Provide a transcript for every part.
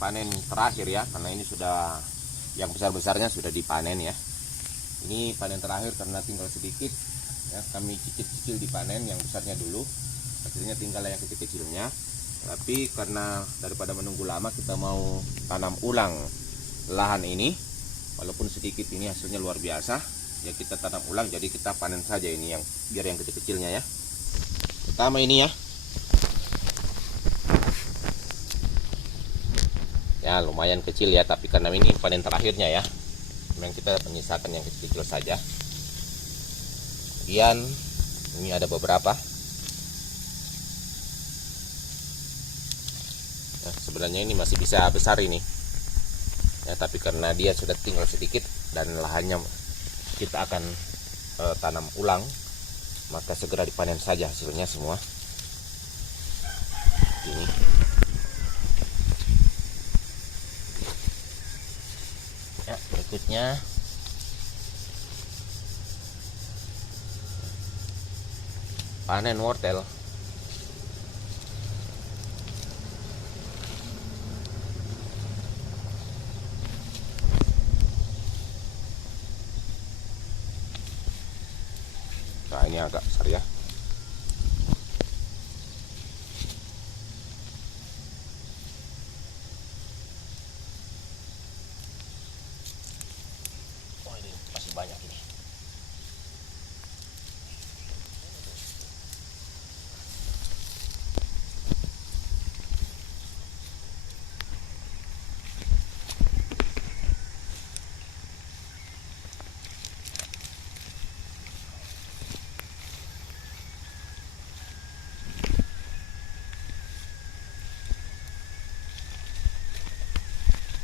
panen terakhir ya, karena ini sudah yang besar-besarnya sudah dipanen ya. Ini panen terakhir karena tinggal sedikit ya, kami cicil-cicil dipanen yang besarnya dulu, hasilnya tinggal yang kecil-kecilnya. Tapi karena daripada menunggu lama, kita mau tanam ulang lahan ini, walaupun sedikit ini hasilnya luar biasa ya, kita tanam ulang. Jadi kita panen saja ini yang biar yang kecil-kecilnya ya. Pertama ini ya lumayan kecil ya, tapi karena ini panen terakhirnya ya, memang kita menyisakan yang kecil-kecil saja. Kemudian ini ada beberapa ya, sebenarnya ini masih bisa besar ini ya, tapi karena dia sudah tinggal sedikit dan lahannya kita akan tanam ulang, maka segera dipanen saja hasilnya semua ini. Ya, berikutnya panen wortel. Nah, ini agak besar ya. Oh, ini masih banyak ini.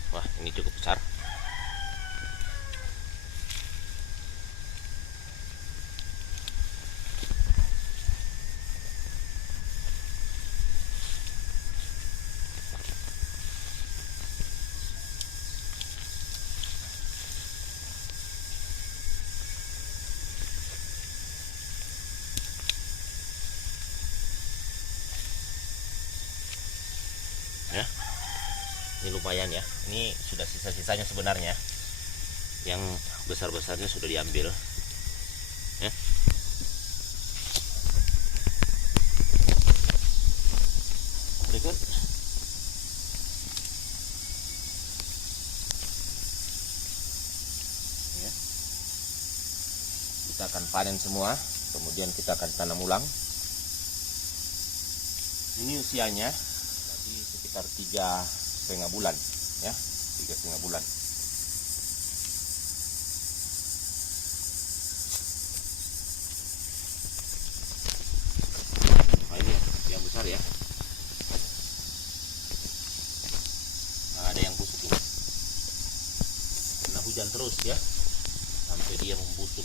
Wah, ini cukup besar. Ya, ini lumayan ya. Ini sudah sisa-sisanya sebenarnya. Yang besar-besarnya sudah diambil. Ya. Berikut. Ya. Kita akan panen semua, kemudian kita akan tanam ulang. Ini usianya sekitar 3,5 bulan ya, 3,5 bulan. Nah, ini yang besar ya. Nah, ada yang busuk ini karena hujan terus ya, sampai dia membusuk.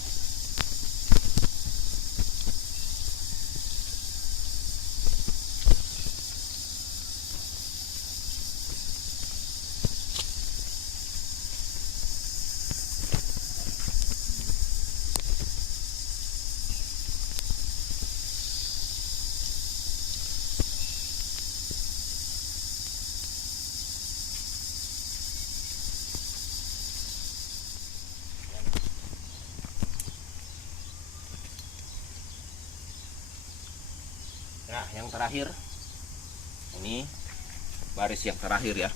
Nah, yang terakhir ini baris yang terakhir ya.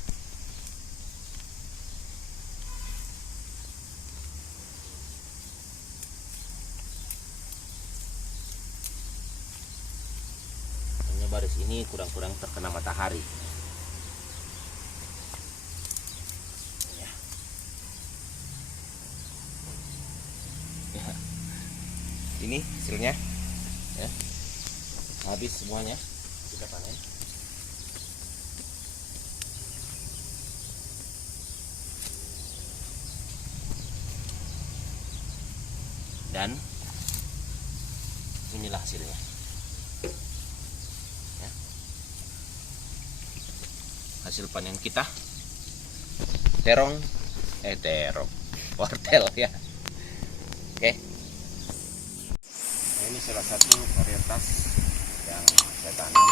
Hanya baris ini kurang-kurang terkena matahari. Ya. Ya. Ini hasilnya ya. Habis semuanya kita panen. Dan inilah hasilnya ya. Hasil panen kita terong wortel ya. Oke. Nah, ini salah satu varietas yang saya tanam.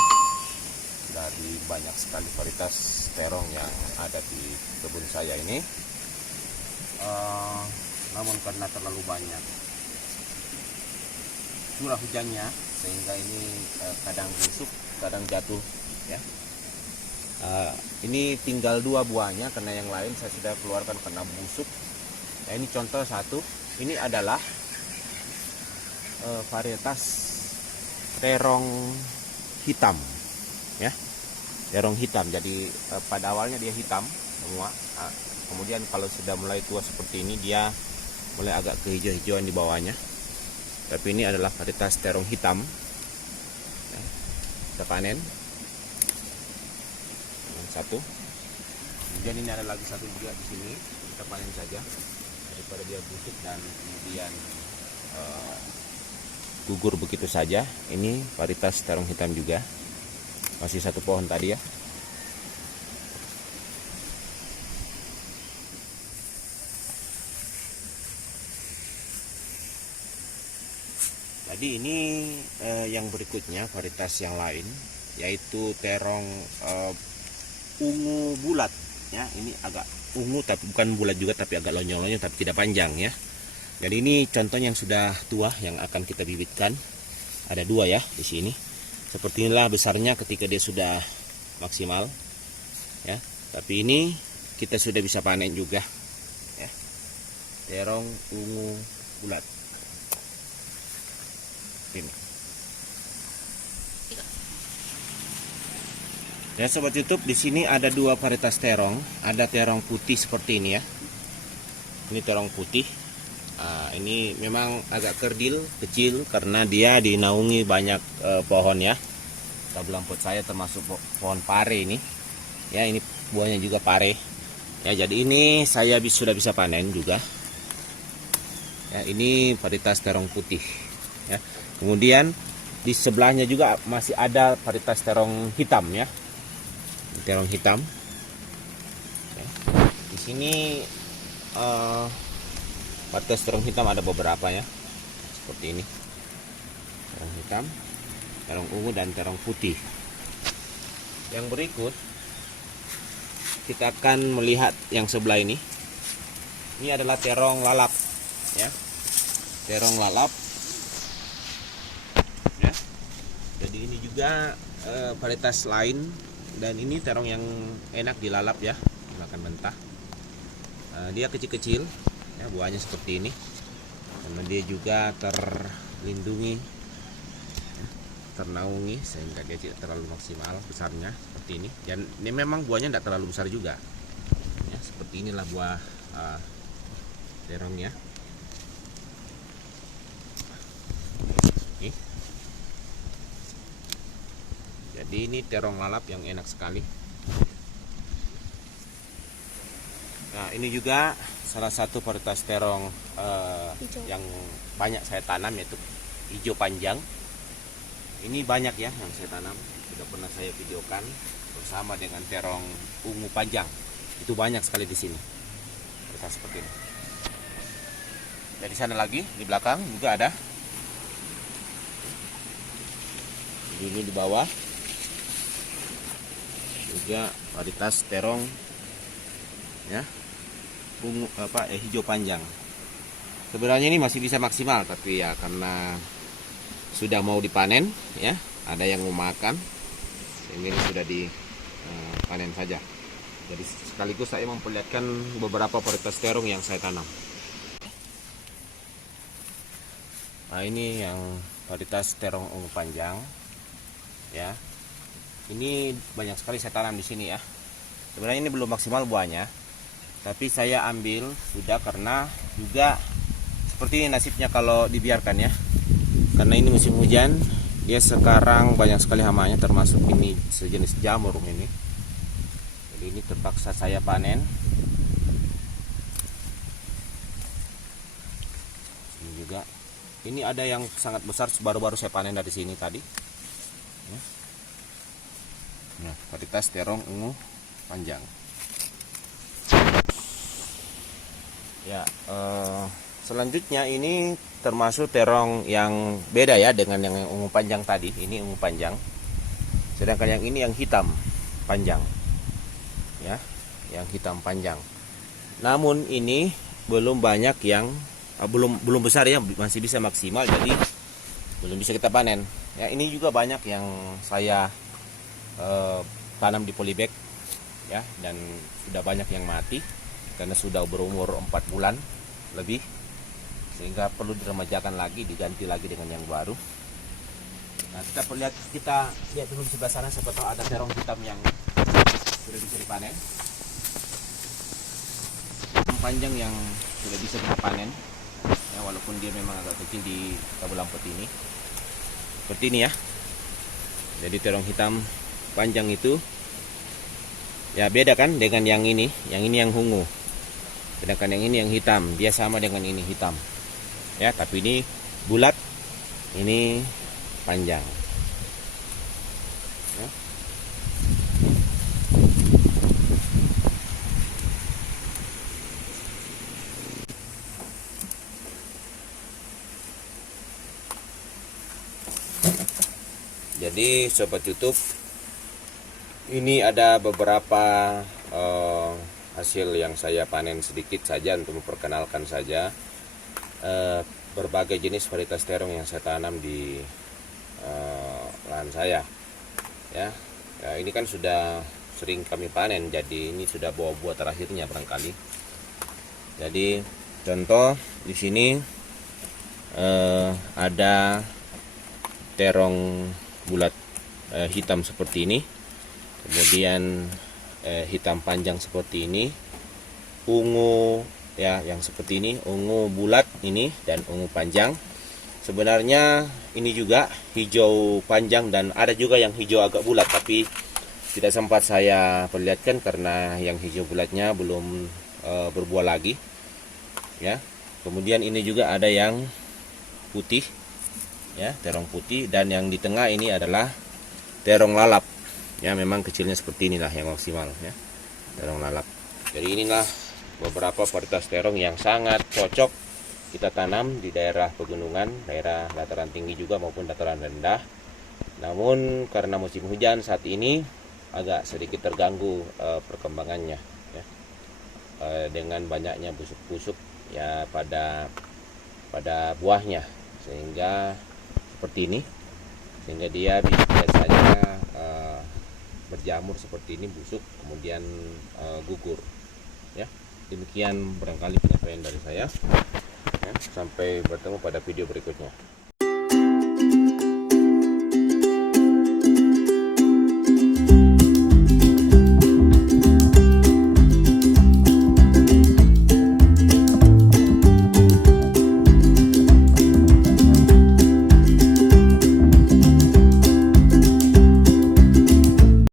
dari banyak sekali varietas terong yang ada di kebun saya ini. Namun karena terlalu banyak curah hujannya sehingga ini kadang busuk, kadang jatuh ya. Ini tinggal 2 buahnya karena yang lain saya sudah keluarkan karena busuk. Nah, ini contoh satu. Ini adalah varietas terong hitam ya, terong hitam. Jadi pada awalnya dia hitam semua, kemudian kalau sudah mulai tua seperti ini dia mulai agak kehijau-hijauan di bawahnya. Tapi ini adalah varietas terong hitam ya. Kita panen satu, kemudian ini ada lagi satu juga di sini, kita panen saja daripada dia busuk dan kemudian gugur begitu saja. Ini varietas terong hitam juga, masih satu pohon tadi ya. Jadi ini yang berikutnya varietas yang lain, yaitu terong ungu bulat ya. Ini agak ungu tapi bukan bulat juga, tapi agak lonjong-lonjong tapi tidak panjang ya. Jadi ini contohnya yang sudah tua yang akan kita bibitkan. Ada 2 ya di sini. Seperti inilah besarnya ketika dia sudah maksimal ya. Tapi ini kita sudah bisa panen juga ya. Terong ungu bulat ini. Ya sobat YouTube, di sini ada 2 varietas terong. Ada terong putih seperti ini ya. Ini terong putih. Ini memang agak kerdil, kecil karena dia dinaungi banyak pohon ya. Tablang pot saya termasuk pohon pare ini. Ya, ini buahnya juga pare. Ya, jadi ini saya sudah bisa panen juga. Ya, ini varietas terong putih. Ya. Kemudian di sebelahnya juga masih ada varietas terong hitam ya. Terong hitam ya. Di sini varietas terong hitam ada beberapa ya, seperti ini, terong hitam, terong ungu dan terong putih. Yang berikut kita akan melihat yang sebelah ini. Ini adalah terong lalap ya, terong lalap ya. Jadi ini juga varietas lain. Dan ini terong yang enak dilalap ya, dimakan mentah. Dia kecil-kecil ya, buahnya seperti ini. Karena dia juga terlindungi, ternaungi sehingga dia tidak terlalu maksimal besarnya seperti ini. Dan ini memang buahnya tidak terlalu besar juga ya, seperti inilah buah terongnya. Jadi ini terong lalap yang enak sekali. Nah, ini juga salah satu varietas terong yang banyak saya tanam, yaitu hijau panjang. Ini banyak ya yang saya tanam, sudah pernah saya videokan bersama dengan terong ungu panjang. Itu banyak sekali di sini. Varietas seperti ini. Dari sana lagi di belakang juga ada. Ini di bawah juga varietas terong ya, ungu hijau panjang. Sebenarnya ini masih bisa maksimal, tapi ya karena sudah mau dipanen ya, ada yang mau makan sehingga ini sudah dipanen saja. Jadi sekaligus saya memperlihatkan beberapa varietas terong yang saya tanam. Nah, ini yang varietas terong ungu panjang ya. Ini banyak sekali saya tanam di sini ya. Sebenarnya ini belum maksimal buahnya, tapi saya ambil sudah karena juga seperti ini nasibnya kalau dibiarkan ya. Karena ini musim hujan, dia sekarang banyak sekali hamanya, termasuk ini sejenis jamur ini. Jadi ini terpaksa saya panen. Ini juga. Ini ada yang sangat besar, baru-baru saya panen dari sini tadi. Ya. Nah, varietas terong ungu panjang. Ya, selanjutnya ini termasuk terong yang beda ya dengan yang ungu panjang tadi. Ini ungu panjang. Sedangkan yang ini yang hitam panjang, ya, yang hitam panjang. Namun ini belum banyak yang belum besar ya, masih bisa maksimal, jadi belum bisa kita panen. Ya, ini juga banyak yang saya tanam di polybag, ya, dan sudah banyak yang mati karena sudah berumur 4 bulan lebih, sehingga perlu diremajakan lagi, diganti lagi dengan yang baru. Nah, kita lihat dulu di sebelah sana, siapa tahu ada terong hitam yang sudah bisa dipanen. Panjang yang sudah bisa kita panen, ya, walaupun dia memang agak kecil di kabulamput ini. Seperti ini ya. Jadi terong hitam panjang itu ya beda kan dengan yang ini. Yang ini yang ungu. Sedangkan yang ini yang hitam, dia sama dengan ini hitam. Ya, tapi ini bulat, ini panjang. Ya. Jadi sobat YouTube, ini ada beberapa hasil yang saya panen sedikit saja untuk memperkenalkan saja berbagai jenis varietas terong yang saya tanam di lahan saya. Ya, ini kan sudah sering kami panen, jadi ini sudah buah-buah terakhirnya barangkali. Jadi contoh di sini ada terong bulat hitam seperti ini, kemudian hitam panjang seperti ini, ungu ya yang seperti ini, ungu bulat ini, dan ungu panjang. Sebenarnya ini juga hijau panjang dan ada juga yang hijau agak bulat, tapi tidak sempat saya perlihatkan karena yang hijau bulatnya belum berbuah lagi, ya. Kemudian ini juga ada yang putih, ya, terong putih, dan yang di tengah ini adalah terong lalap, ya, memang kecilnya seperti inilah yang maksimal, ya, terong lalap. Jadi inilah beberapa varietas terong yang sangat cocok kita tanam di daerah pegunungan, daerah dataran tinggi juga maupun dataran rendah. Namun karena musim hujan saat ini agak sedikit terganggu perkembangannya, ya, dengan banyaknya busuk-busuk ya pada buahnya, sehingga seperti ini, sehingga dia biasanya berjamur seperti ini, busuk kemudian gugur, ya. Demikian barangkali penyampaian dari saya, ya. Sampai bertemu pada video berikutnya.